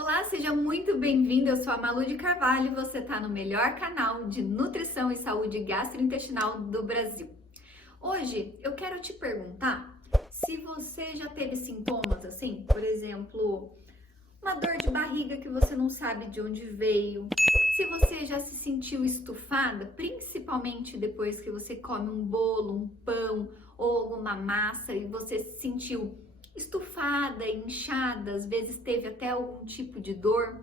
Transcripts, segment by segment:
Olá, seja muito bem-vindo. Eu sou a Malu de Carvalho e você está no melhor canal de nutrição e saúde gastrointestinal do Brasil. Hoje eu quero te perguntar se você já teve sintomas assim, por exemplo, uma dor de barriga que você não sabe de onde veio, se você já se sentiu estufada, principalmente depois que você come um bolo, um pão ou alguma massa e você se sentiu estufada, inchada, às vezes teve até algum tipo de dor.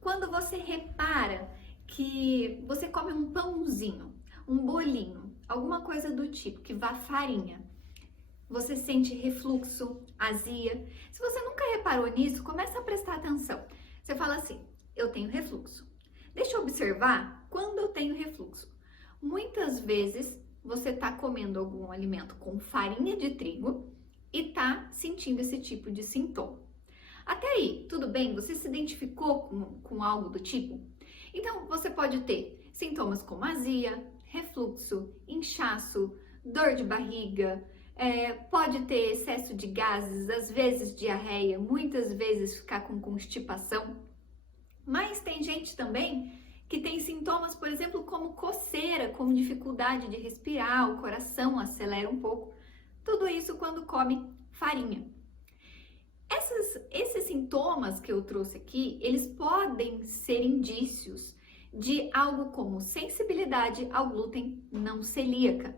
Quando você repara que você come um pãozinho, um bolinho, alguma coisa do tipo que vá farinha, você sente refluxo, azia. Se você nunca reparou nisso, começa a prestar atenção. Você fala assim: eu tenho refluxo. Deixa eu observar quando eu tenho refluxo. Muitas vezes você está comendo algum alimento com farinha de trigo e tá sentindo esse tipo de sintoma. Até aí, tudo bem? Você se identificou com algo do tipo? Então, você pode ter sintomas como azia, refluxo, inchaço, dor de barriga, pode ter excesso de gases, às vezes diarreia, muitas vezes ficar com constipação. Mas tem gente também que tem sintomas, por exemplo, como coceira, como dificuldade de respirar, o coração acelera um pouco. Tudo isso quando come farinha. Esses sintomas que eu trouxe aqui, eles podem ser indícios de algo como sensibilidade ao glúten não celíaca.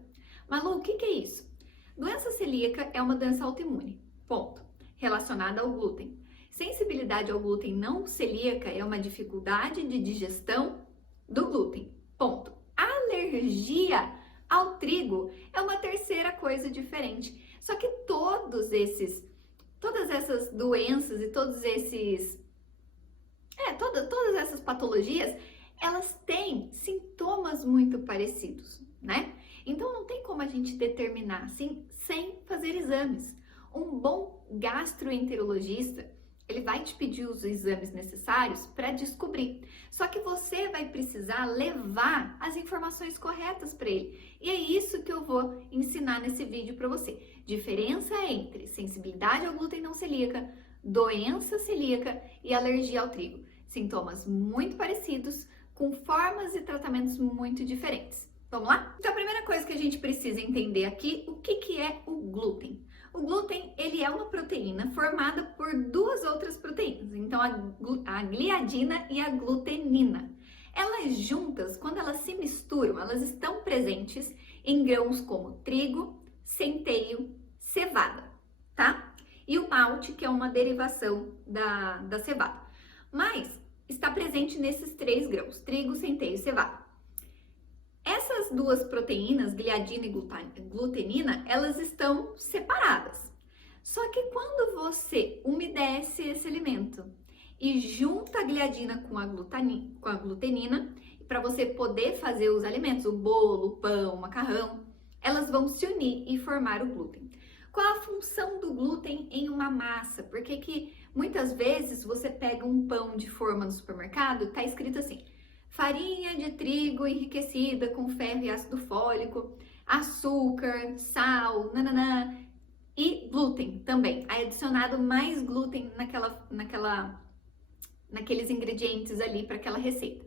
Malu, o que é isso? Doença celíaca é uma doença autoimune, ponto, relacionada ao glúten. Sensibilidade ao glúten não celíaca é uma dificuldade de digestão do glúten, ponto. Alergia ao trigo é uma terceira coisa diferente. Só que todas essas doenças e todas essas patologias, elas têm sintomas muito parecidos, né? Então não tem como a gente determinar assim sem fazer exames. Um bom gastroenterologista, ele vai te pedir os exames necessários para descobrir. Só que você vai precisar levar as informações corretas para ele. E é isso que eu vou ensinar nesse vídeo para você. Diferença entre sensibilidade ao glúten não celíaca, doença celíaca e alergia ao trigo. Sintomas muito parecidos, com formas e tratamentos muito diferentes. Vamos lá? Então a primeira coisa que a gente precisa entender aqui, o que é o glúten? O glúten, ele é uma proteína formada por duas outras proteínas, então a gliadina e a glutenina. Elas juntas, quando elas se misturam, elas estão presentes em grãos como trigo, centeio, cevada, tá? E o malte, que é uma derivação da cevada. Mas está presente nesses três grãos, trigo, centeio e cevada. Essas duas proteínas, gliadina e glutenina, elas estão separadas. Só que quando você umedece esse alimento e junta a gliadina com a glutenina, para você poder fazer os alimentos, o bolo, o pão, o macarrão, elas vão se unir e formar o glúten. Qual a função do glúten em uma massa? Porque que muitas vezes você pega um pão de forma no supermercado, tá escrito assim: farinha de trigo enriquecida com ferro e ácido fólico, açúcar, sal, nananã, e glúten também. Aí adicionado mais glúten naqueles ingredientes ali para aquela receita.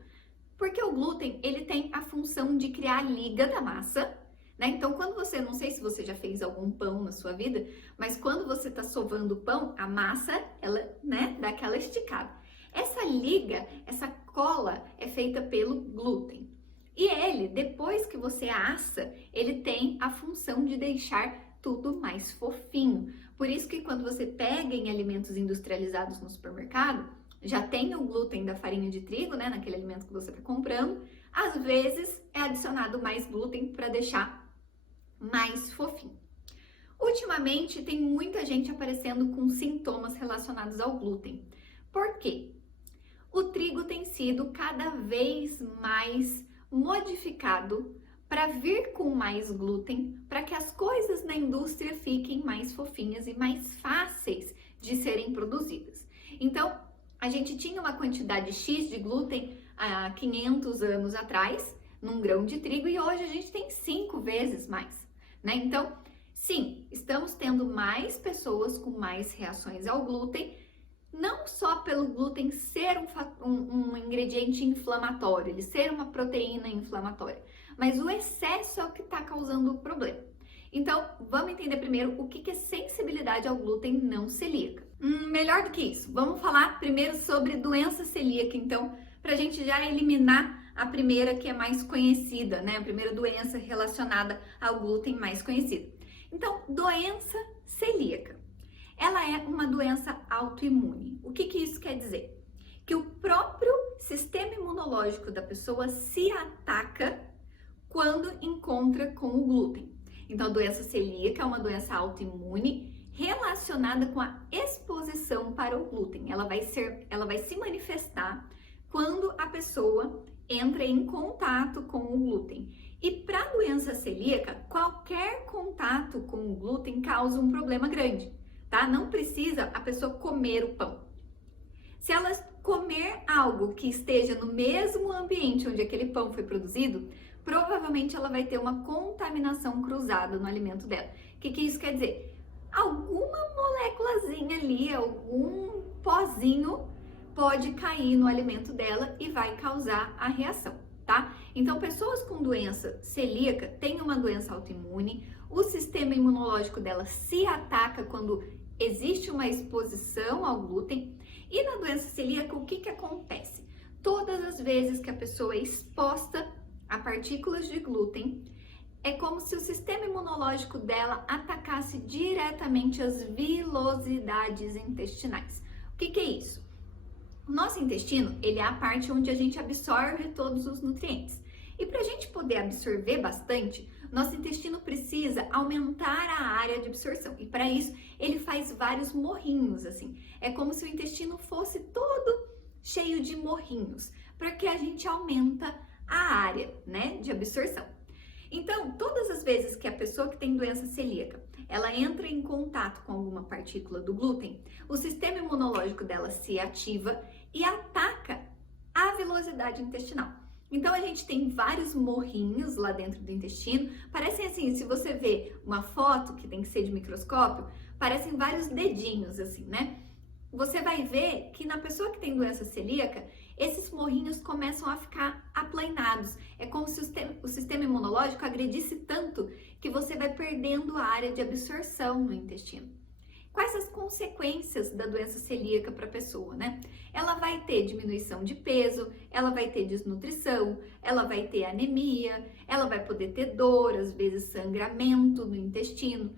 Porque o glúten, ele tem a função de criar a liga da massa, né? Então, quando você, não sei se você já fez algum pão na sua vida, mas quando você tá sovando o pão, a massa, ela, né, dá aquela esticada. Essa liga, essa cola é feita pelo glúten. E ele, depois que você assa, ele tem a função de deixar tudo mais fofinho. Por isso que quando você pega em alimentos industrializados no supermercado, já tem o glúten da farinha de trigo, né, naquele alimento que você está comprando. Às vezes é adicionado mais glúten para deixar mais fofinho. Ultimamente tem muita gente aparecendo com sintomas relacionados ao glúten. Por quê? O trigo tem sido cada vez mais modificado para vir com mais glúten, para que as coisas na indústria fiquem mais fofinhas e mais fáceis de serem produzidas. Então, a gente tinha uma quantidade X de glúten há 500 anos atrás, num grão de trigo, e hoje a gente tem 5 vezes mais, né? Então, sim, estamos tendo mais pessoas com mais reações ao glúten, não só pelo glúten ser um ingrediente inflamatório, ele ser uma proteína inflamatória, mas o excesso é o que está causando o problema. Então, vamos entender primeiro o que é sensibilidade ao glúten não celíaca. Melhor do que isso, vamos falar primeiro sobre doença celíaca, então, para a gente já eliminar a primeira que é mais conhecida, né? A primeira doença relacionada ao glúten mais conhecida. Então, doença celíaca. Ela é uma doença autoimune. O que isso quer dizer? Que o próprio sistema imunológico da pessoa se ataca quando encontra com o glúten. Então, a doença celíaca é uma doença autoimune relacionada com a exposição para o glúten. Ela vai se manifestar quando a pessoa entra em contato com o glúten. E para a doença celíaca, qualquer contato com o glúten causa um problema grande, tá? Não precisa a pessoa comer o pão. Se ela comer algo que esteja no mesmo ambiente onde aquele pão foi produzido, provavelmente ela vai ter uma contaminação cruzada no alimento dela. O que isso quer dizer? Alguma moléculazinha ali, algum pozinho pode cair no alimento dela e vai causar a reação, tá? Então, pessoas com doença celíaca têm uma doença autoimune, o sistema imunológico dela se ataca quando existe uma exposição ao glúten. E na doença celíaca, o que acontece? Todas as vezes que a pessoa é exposta a partículas de glúten, é como se o sistema imunológico dela atacasse diretamente as vilosidades intestinais. O que é isso? O nosso intestino, ele é a parte onde a gente absorve todos os nutrientes. E para a gente poder absorver bastante, nosso intestino precisa aumentar a área de absorção. E para isso, ele faz vários morrinhos, assim. É como se o intestino fosse todo cheio de morrinhos, para que a gente aumenta a área, né, de absorção. Então, todas as vezes que a pessoa que tem doença celíaca, ela entra em contato com alguma partícula do glúten, o sistema imunológico dela se ativa e ataca a velocidade intestinal. Então, a gente tem vários morrinhos lá dentro do intestino. Parecem assim, se você vê uma foto que tem que ser de microscópio, parecem vários dedinhos assim, né? Você vai ver que na pessoa que tem doença celíaca, esses morrinhos começam a ficar aplainados. É como se o sistema imunológico agredisse tanto que você vai perdendo a área de absorção no intestino. Quais as consequências da doença celíaca para a pessoa, né? Ela vai ter diminuição de peso, ela vai ter desnutrição, ela vai ter anemia, ela vai poder ter dor, às vezes sangramento no intestino,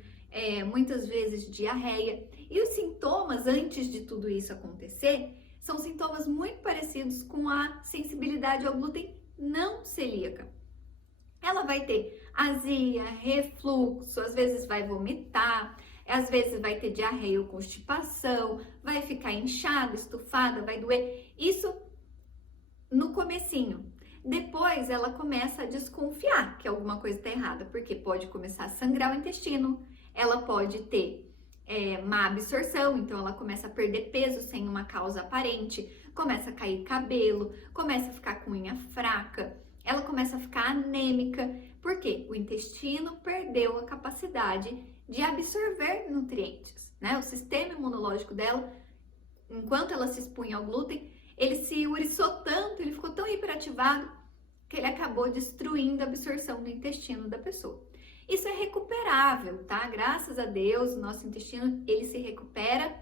muitas vezes diarreia. E os sintomas, antes de tudo isso acontecer, são sintomas muito parecidos com a sensibilidade ao glúten não celíaca. Ela vai ter azia, refluxo, às vezes vai vomitar, às vezes vai ter diarreia ou constipação, vai ficar inchada, estufada, vai doer. Isso no comecinho. Depois ela começa a desconfiar que alguma coisa está errada, porque pode começar a sangrar o intestino, ela pode ter má absorção, então ela começa a perder peso sem uma causa aparente, começa a cair cabelo, começa a ficar com unha fraca, ela começa a ficar anêmica, porque o intestino perdeu a capacidade de absorver nutrientes, né? O sistema imunológico dela, enquanto ela se expunha ao glúten, ele se uriçou tanto, ele ficou tão hiperativado que ele acabou destruindo a absorção do intestino da pessoa. Isso é recuperável, tá? Graças a Deus, o nosso intestino, ele se recupera.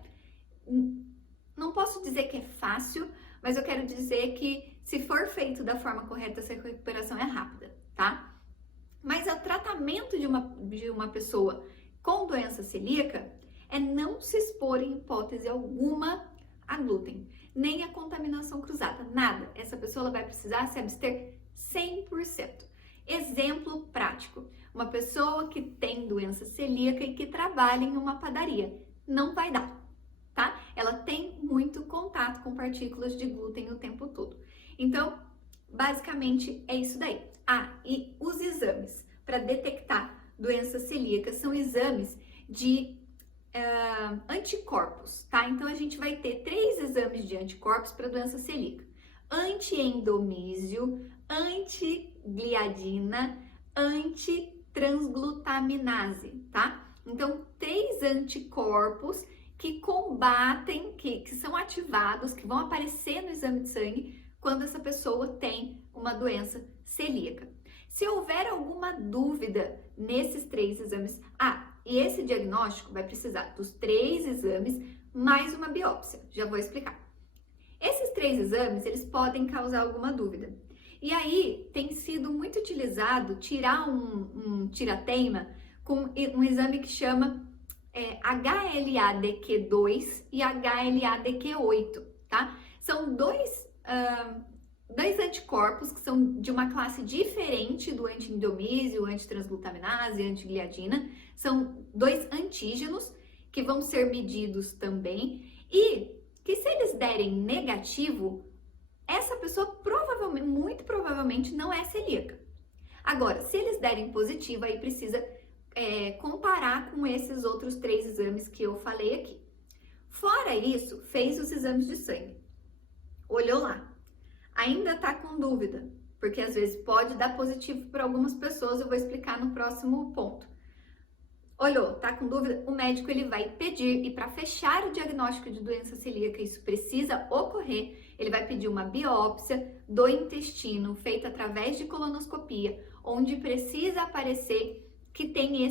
Não posso dizer que é fácil, mas eu quero dizer que se for feito da forma correta, essa recuperação é rápida, tá? Mas o tratamento de uma pessoa com doença celíaca é não se expor em hipótese alguma a glúten, nem a contaminação cruzada, nada. Essa pessoa ela vai precisar se abster 100%. Exemplo prático, uma pessoa que tem doença celíaca e que trabalha em uma padaria, não vai dar, tá? Ela tem muito contato com partículas de glúten o tempo todo. Então, basicamente é isso daí. E os exames para detectar doença celíaca são exames de anticorpos, tá? Então, a gente vai ter 3 exames de anticorpos para doença celíaca. Antiendomísio, antigliadina, antitransglutaminase, tá? Então, 3 anticorpos que combatem, que são ativados, que vão aparecer no exame de sangue quando essa pessoa tem uma doença celíaca. Se houver alguma dúvida nesses 3 exames, e esse diagnóstico vai precisar dos 3 exames mais uma biópsia, já vou explicar. Esses 3 exames, eles podem causar alguma dúvida. E aí, tem sido muito utilizado tirar um tirateima com um exame que chama HLA-DQ2 e HLA-DQ8, tá? São dois anticorpos que são de uma classe diferente do anti-endomísio, antitransglutaminase e antigliadina. São 2 antígenos que vão ser medidos também e que se eles derem negativo, essa pessoa muito provavelmente não é celíaca. Agora, se eles derem positivo, aí precisa comparar com esses outros 3 exames que eu falei aqui. Fora isso, fez os exames de sangue. Olhou lá. Ainda tá com dúvida, porque às vezes pode dar positivo para algumas pessoas, eu vou explicar no próximo ponto. Olhou, tá com dúvida? O médico ele vai pedir, e para fechar o diagnóstico de doença celíaca, isso precisa ocorrer, ele vai pedir uma biópsia do intestino, feita através de colonoscopia, onde precisa aparecer que tem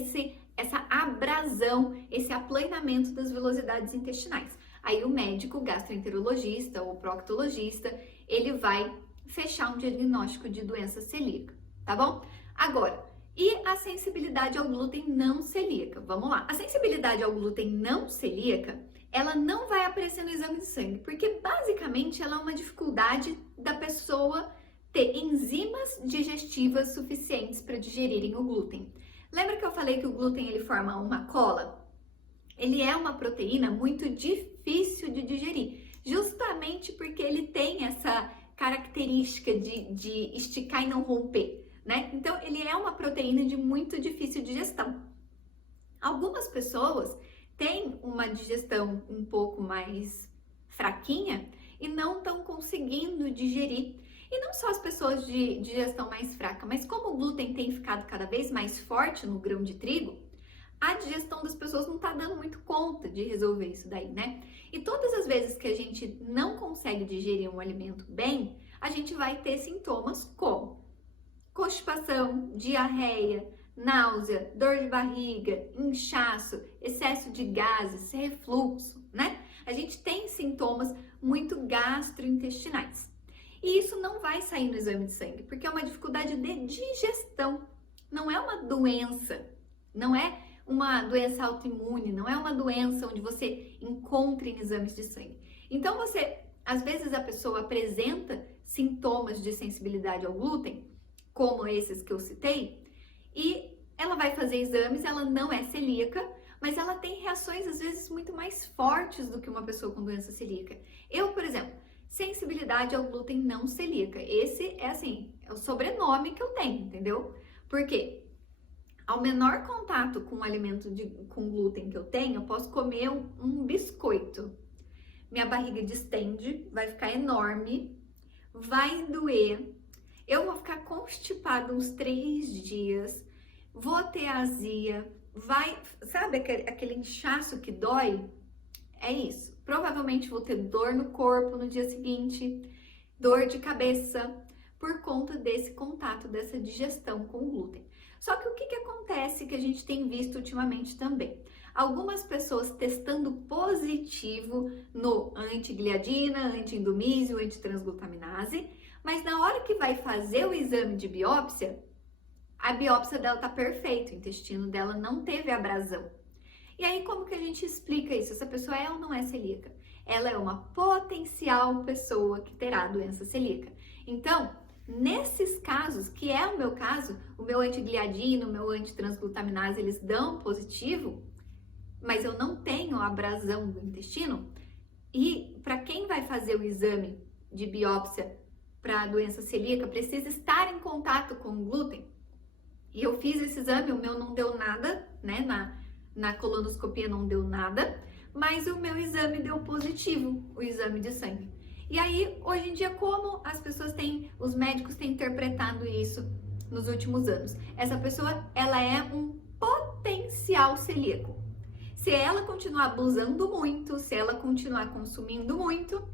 essa abrasão, esse aplanamento das velocidades intestinais. Aí o médico, o gastroenterologista ou proctologista, ele vai fechar um diagnóstico de doença celíaca, tá bom? Agora, e a sensibilidade ao glúten não celíaca? Vamos lá. A sensibilidade ao glúten não celíaca, ela não vai aparecer no exame de sangue, porque basicamente ela é uma dificuldade da pessoa ter enzimas digestivas suficientes para digerirem o glúten. Lembra que eu falei que o glúten ele forma uma cola? Ele é uma proteína muito difícil de digerir, justamente porque ele tem essa característica de esticar e não romper, né? Então, ele é uma proteína de muito difícil digestão. Algumas pessoas têm uma digestão um pouco mais fraquinha e não estão conseguindo digerir. E não só as pessoas de digestão mais fraca, mas como o glúten tem ficado cada vez mais forte no grão de trigo, a digestão das pessoas não está dando muito conta de resolver isso daí, né? E todas as vezes que a gente não consegue digerir um alimento bem, a gente vai ter sintomas como constipação, diarreia, náusea, dor de barriga, inchaço, excesso de gases, refluxo, né? A gente tem sintomas muito gastrointestinais. E isso não vai sair no exame de sangue, porque é uma dificuldade de digestão. Não é uma doença, não é uma doença autoimune, não é uma doença onde você encontra em exames de sangue. Então às vezes a pessoa apresenta sintomas de sensibilidade ao glúten, como esses que eu citei, e ela vai fazer exames, ela não é celíaca, mas ela tem reações às vezes muito mais fortes do que uma pessoa com doença celíaca. Eu, por exemplo, sensibilidade ao glúten não celíaca. Esse é o sobrenome que eu tenho, entendeu? Porque ao menor contato com o alimento com glúten que eu tenho, eu posso comer um biscoito. Minha barriga distende, vai ficar enorme, vai doer, eu vou ficar constipada uns 3 dias, vou ter azia, sabe aquele inchaço que dói? É isso. Provavelmente vou ter dor no corpo no dia seguinte, dor de cabeça, por conta desse contato, dessa digestão com o glúten. Só que o que acontece que a gente tem visto ultimamente também? Algumas pessoas testando positivo no antigliadina, anti-endomísio, antitransglutaminase, mas na hora que vai fazer o exame de biópsia, a biópsia dela tá perfeita, o intestino dela não teve abrasão. E aí, como que a gente explica isso? Essa pessoa é ou não é celíaca? Ela é uma potencial pessoa que terá doença celíaca. Então, nesses casos, que é o meu caso, o meu antigliadina, o meu antitransglutaminase, eles dão positivo, mas eu não tenho abrasão do intestino. E para quem vai fazer o exame de biópsia para a doença celíaca, precisa estar em contato com o glúten. E eu fiz esse exame, o meu não deu nada, né? Na colonoscopia não deu nada, mas o meu exame deu positivo, o exame de sangue. E aí, hoje em dia, como os médicos têm interpretado isso nos últimos anos? Essa pessoa, ela é um potencial celíaco. Se ela continuar abusando muito, se ela continuar consumindo muito,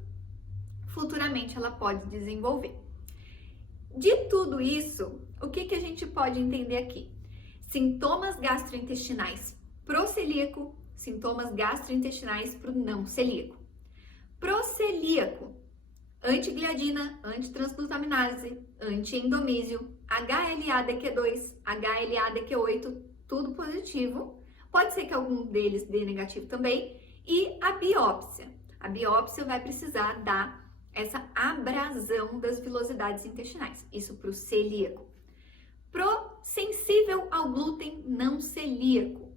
futuramente ela pode desenvolver. De tudo isso, o que a gente pode entender aqui? Sintomas gastrointestinais pro celíaco, sintomas gastrointestinais pro não celíaco. Pro celíaco, antigliadina, antitransglutaminase, antiendomísio, HLA-DQ2, HLA-DQ8, tudo positivo. Pode ser que algum deles dê negativo também. E a biópsia. A biópsia vai precisar dar essa abrasão das vilosidades intestinais. Isso para o celíaco. Pro sensível ao glúten não celíaco,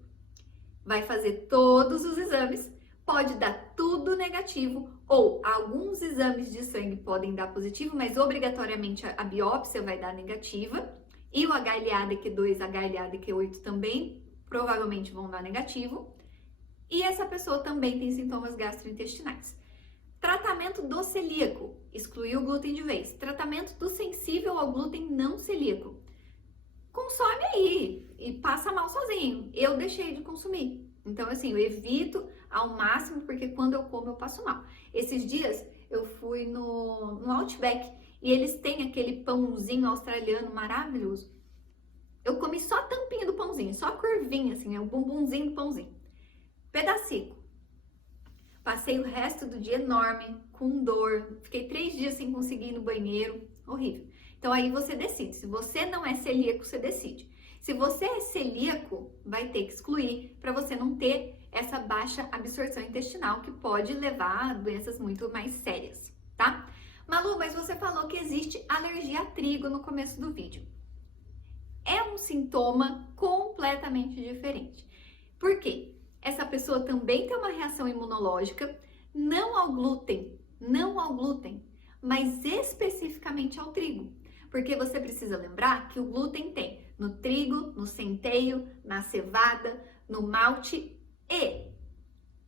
vai fazer todos os exames, pode dar tudo negativo, ou alguns exames de sangue podem dar positivo, mas obrigatoriamente a biópsia vai dar negativa, e o HLA-DQ2, HLA-DQ8 também provavelmente vão dar negativo, e essa pessoa também tem sintomas gastrointestinais. Tratamento do celíaco, excluir o glúten de vez. Tratamento do sensível ao glúten não celíaco. Consome aí e passa mal sozinho. Eu deixei de consumir. Então, assim, eu evito ao máximo, porque quando eu como eu passo mal. Esses dias eu fui no Outback e eles têm aquele pãozinho australiano maravilhoso. Eu comi só a tampinha do pãozinho, só a curvinha, assim, o bumbumzinho do pãozinho. Pedacico. Passei o resto do dia enorme, com dor. Fiquei 3 dias sem conseguir ir no banheiro. Horrível. Então aí você decide. Se você não é celíaco, você decide. Se você é celíaco, vai ter que excluir para você não ter essa baixa absorção intestinal que pode levar a doenças muito mais sérias, tá? Malu, mas você falou que existe alergia a trigo no começo do vídeo. É um sintoma completamente diferente. Por quê? Essa pessoa também tem uma reação imunológica, não ao glúten, mas especificamente ao trigo. Porque você precisa lembrar que o glúten tem no trigo, no centeio, na cevada, no malte e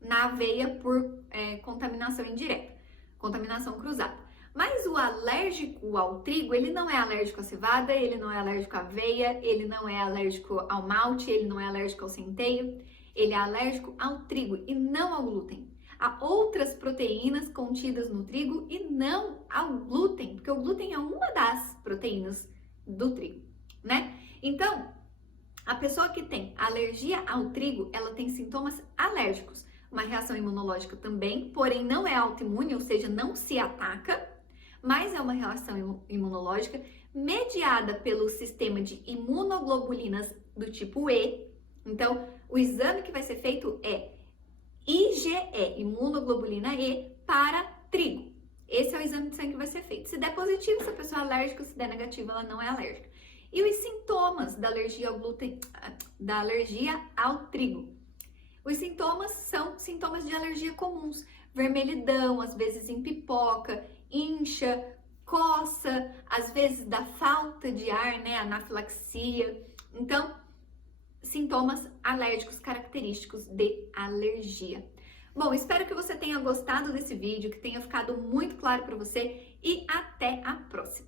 na aveia por contaminação indireta, contaminação cruzada. Mas o alérgico ao trigo, ele não é alérgico à cevada, ele não é alérgico à aveia, ele não é alérgico ao malte, ele não é alérgico ao centeio, ele é alérgico ao trigo e não ao glúten. Há outras proteínas contidas no trigo e não ao glúten, porque o glúten é uma das proteínas do trigo, né? Então, a pessoa que tem alergia ao trigo, ela tem sintomas alérgicos, uma reação imunológica também, porém não é autoimune, ou seja, não se ataca, mas é uma reação imunológica mediada pelo sistema de imunoglobulinas do tipo E. Então, o exame que vai ser feito é IgE, imunoglobulina E, para trigo. Esse é o exame de sangue que vai ser feito. Se der positivo, se a pessoa é alérgica, se der negativo, ela não é alérgica. E os sintomas da alergia ao glúten, da alergia ao trigo. Os sintomas são sintomas de alergia comuns. Vermelhidão, às vezes empipoca, incha, coça, às vezes da falta de ar, né, anafilaxia. Então, sintomas alérgicos característicos de alergia. Bom, espero que você tenha gostado desse vídeo, que tenha ficado muito claro para você e até a próxima!